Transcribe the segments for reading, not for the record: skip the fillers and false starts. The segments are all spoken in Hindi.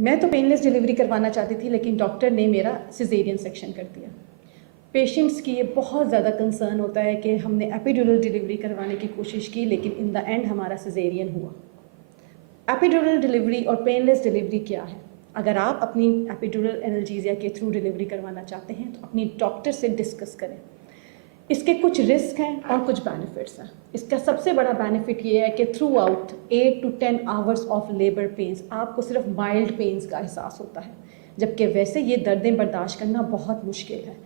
मैं तो पेनलेस डिलीवरी करवाना चाहती थी, लेकिन डॉक्टर ने मेरा सिजेरियन सेक्शन कर दिया। पेशेंट्स की ये बहुत ज़्यादा कंसर्न होता है कि हमने एपिड्यूरल डिलीवरी करवाने की कोशिश की, लेकिन इन द एंड हमारा सिजेरियन हुआ। एपिड्यूरल डिलीवरी और पेनलेस डिलीवरी क्या है? अगर आप अपनी एपिड्यूरल एनाल्जेसिया के थ्रू डिलीवरी करवाना चाहते हैं तो अपनी डॉक्टर से डिस्कस करें। इसके कुछ रिस्क हैं और कुछ बेनिफिट्स हैं। इसका सबसे बड़ा बेनिफिट ये है कि through out 8 to 10 hours of labour pains आपको सिर्फ माइल्ड पेन्स का एहसास होता है, जबकि वैसे ये दर्दें बर्दाश्त करना बहुत मुश्किल है।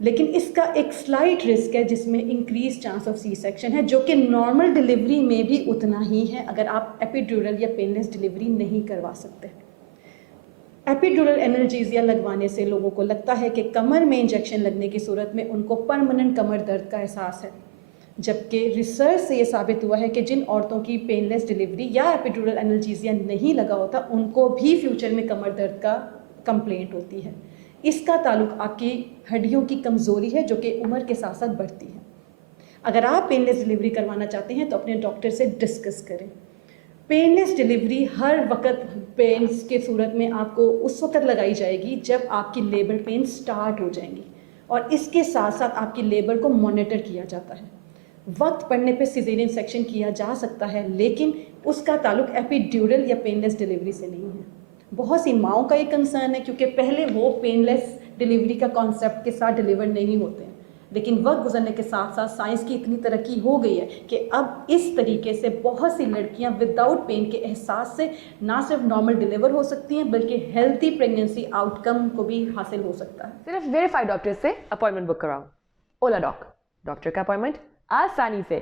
लेकिन इसका एक स्लाइट रिस्क है जिसमें increase chance of C section है, जो कि नॉर्मल डिलीवरी में भी उतना ही है अगर आप एपिड्यूरल या पेनलेस डिलीवरी नहीं करवा सकते। एपिड्यूरल एनाल्जेसिया लगवाने से लोगों को लगता है कि कमर में इंजेक्शन लगने की सूरत में उनको परमानेंट कमर दर्द का एहसास है, जबकि रिसर्च से ये साबित हुआ है कि जिन औरतों की पेनलेस डिलीवरी या एपिड्यूरल एनाल्जेसिया नहीं लगा होता उनको भी फ्यूचर में कमर दर्द का कंप्लेंट होती है। इसका ताल्लुक आपकी हड्डियों की कमज़ोरी है, जो कि उम्र के साथ साथ बढ़ती है। अगर आप पेनलेस डिलीवरी करवाना चाहते हैं तो अपने डॉक्टर से डिस्कस करें। पेनलेस डिलीवरी हर वक्त पेन्स के सूरत में आपको उस वक्त लगाई जाएगी जब आपकी लेबर पेन स्टार्ट हो जाएंगी, और इसके साथ साथ आपकी लेबर को मॉनिटर किया जाता है। वक्त पड़ने पे सिजेरियन सेक्शन किया जा सकता है, लेकिन उसका ताल्लुक एपिड्यूरल या पेनलेस डिलीवरी से नहीं है। बहुत सी माओं का ये कंसर्न है, क्योंकि पहले वो पेनलेस डिलीवरी का कॉन्सेप्ट के साथ डिलीवर नहीं होते हैं, लेकिन वक्त गुजरने के साथ साथ साइंस की इतनी तरक्की हो गई है कि अब इस तरीके से बहुत सी लड़कियां विदाउट पेन के एहसास से ना सिर्फ नॉर्मल डिलीवर हो सकती हैं, बल्कि हेल्थी प्रेगनेंसी आउटकम को भी हासिल हो सकता है। सिर्फ वेरीफाइड डॉक्टर से अपॉइंटमेंट बुक कराओ। ओला डॉक, डॉक्टर का अपॉइंटमेंट आसानी से।